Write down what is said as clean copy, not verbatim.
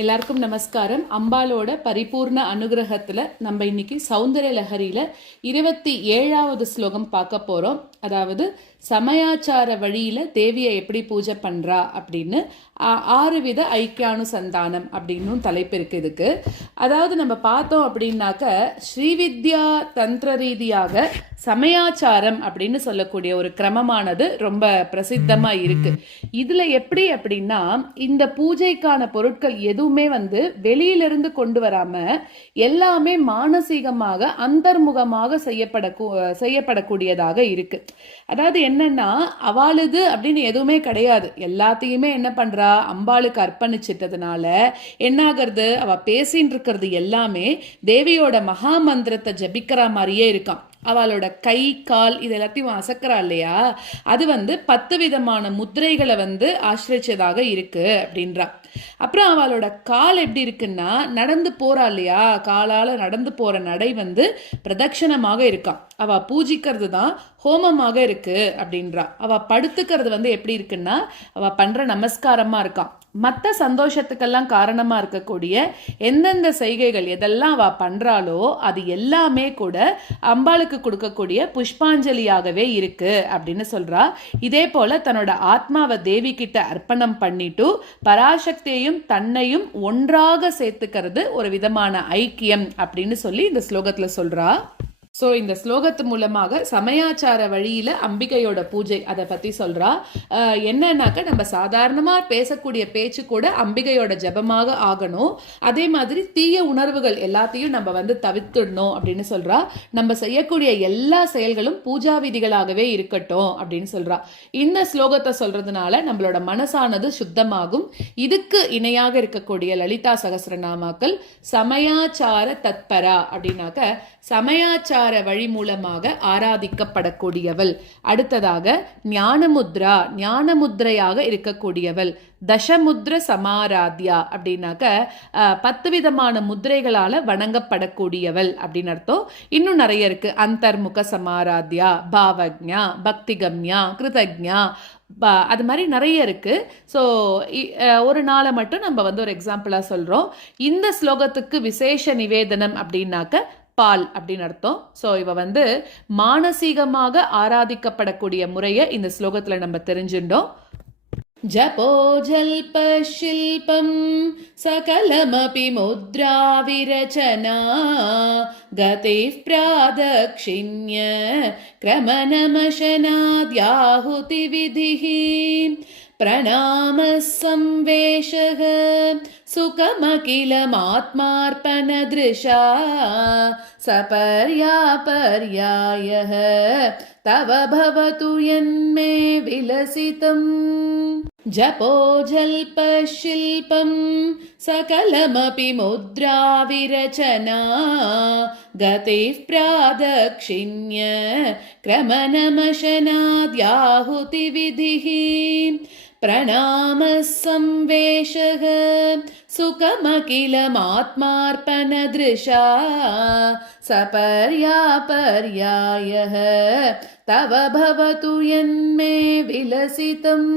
எல்லாருக்கும் நமஸ்காரம். அம்பாலோட பரிபூர்ண அனுகிரகத்துல நம்ம இன்னைக்கு சௌந்தர்ய லஹரியில 27வது ஸ்லோகம் பார்க்க போறோம். அதாவது சமயாச்சார வழியில தேவியை எப்படி பூஜை பண்றா அப்படின்னு 6 வித ஐக்கியானுசந்தானம் அப்படின்னு தலைப்பு இருக்கு இதுக்கு. அதாவது நம்ம பார்த்தோம் அப்படின்னாக்க ஸ்ரீவித்யா தந்திர ரீதியாக சமயாச்சாரம் அப்படின்னு சொல்லக்கூடிய ஒரு கிரமமானது ரொம்ப பிரசித்தமா இருக்கு. இதுல எப்படி அப்படின்னா இந்த பூஜைக்கான பொருட்கள் எதுவுமே வெளியிலிருந்து கொண்டு வராம எல்லாமே மானசீகமாக அந்தர்முகமாக செய்யப்படக்கூடியதாக இருக்கு. அதாவது என்னன்னா அவாளுது அப்படின்னு எதுவுமே கிடையாது. எல்லாத்தையுமே என்ன பண்றா, அம்பாளுக்கு அர்ப்பணிச்சிட்டதுனால என்ன ஆகிறது, அவ பேசின்னு இருக்கிறது எல்லாமே தேவியோட மகா மந்திரத்தை ஜபிக்கிற மாதிரியே இருக்கான். அவளோட கை கால் இது எல்லாத்தையும் அசக்கிறா இல்லையா, அது 10 விதமான முத்திரைகளை ஆசிரிச்சதாக இருக்கு அப்படின்றா. அப்புறம் அவளோட கால் எப்படி இருக்குன்னா நடந்து போறா இல்லையா, காலால நடந்து போற நடை பிரதட்சணமாக இருக்கான். அவ பூஜிக்கிறது தான் ஹோமமாக இருக்கு அப்படின்றா. அவ படுத்துக்கிறது எப்படி இருக்குன்னா அவ பண்ற நமஸ்காரமா இருக்கான். மற்ற சந்தோஷத்துக்கெல்லாம் காரணமா இருக்கக்கூடிய எந்தெந்த செய்கைகள் எதெல்லாம் அவ பண்றாளோ அது எல்லாமே கூட அம்பாளுக்கு கொடுக்கக்கூடிய புஷ்பாஞ்சலியாகவே இருக்கு அப்படின்னு சொல்றா. இதே போல தன்னோட ஆத்மாவை தேவி கிட்ட அர்ப்பணம் பண்ணிட்டு பராசக்தியையும் தன்னையும் ஒன்றாக சேர்த்துக்கிறது ஒரு விதமான ஐக்கியம் அப்படின்னு சொல்லி இந்த ஸ்லோகத்துல சொல்றா. ஸோ இந்த ஸ்லோகத்து மூலமாக சமயாச்சார வழியில அம்பிகையோட பூஜை அதை பத்தி சொல்றா. என்னன்னாக்க நம்ம சாதாரணமா பேசக்கூடிய பேச்சு கூட அம்பிகையோட ஜபமாக ஆகணும். அதே மாதிரி தீய உணர்வுகள் எல்லாத்தையும் நம்ம தவிர்த்துடணும் அப்படின்னு சொல்றா. நம்ம செய்யக்கூடிய எல்லா செயல்களும் பூஜா விதிகளாகவே இருக்கட்டும் அப்படின்னு சொல்றா. இந்த ஸ்லோகத்தை சொல்றதுனால நம்மளோட மனசானது சுத்தமாகும். இதுக்கு இணையாக இருக்கக்கூடிய லலிதா சகஸ்ரநாமாக்கள் சமயாச்சார தத்பரா அப்படின்னாக்க சமயாச்சார வழி மூலமாக ஆராதிக்கப்படக்கூடியவள். அடுத்ததாக ஞானமுத்ரா, ஞானமுத்ரையாக இருக்கக்கூடியவள். தசமுத்ர சமாராத்யா அப்படின்னாக்க 10 விதமான முத்திரைகளால வணங்கப்படக்கூடியவள் அப்படின்னு அர்த்தம். இன்னும் நிறைய இருக்கு. அந்தர்முக சமாராத்யா, பாவக்ஞா, பக்திகம்யா, கிருதக்ஞா, அது மாதிரி நிறைய இருக்கு. ஸோ ஒரு நாளை மட்டும் நம்ம ஒரு எக்ஸாம்பிளா சொல்றோம். இந்த ஸ்லோகத்துக்கு விசேஷ நிவேதனம் அப்படின்னாக்க பால் அப்படின்னு அர்த்தம். ஸோ இவ மானசீகமாக ஆராதிக்கப்படக்கூடிய முறையை இந்த ஸ்லோகத்துல நம்ம தெரிஞ்சுட்டோம். ஜபோ ஜல்ப ஷில்பம் சகலமபி முத்ரா விரச்சனா கதிஃப் ப்ராதக்ஷிண்ய க்ரமநமஷனாத்யாஹுதி விதிஹி பிரணாம சம்வேஷக சுகமகிலமாத்மார்ப்பணத்ருஷா சபர்யாபர்யாயः தவ பவது யன்மே விலசிதம். ஜபோ ஜல்ப ஷில்பம் சகலமபி முத்ரா விரச்சனா கதிஃப் ப்ராதக்ஷிண்ய க்ரமநமஷனாத்யாஹுதி விதிஹி பிரணாம சம்வேஷக சுகமகிலமாத்மார்ப்பணத்ருஷா சபர்யாபர்யாயः தவ பவது யன்மே விலசிதம்.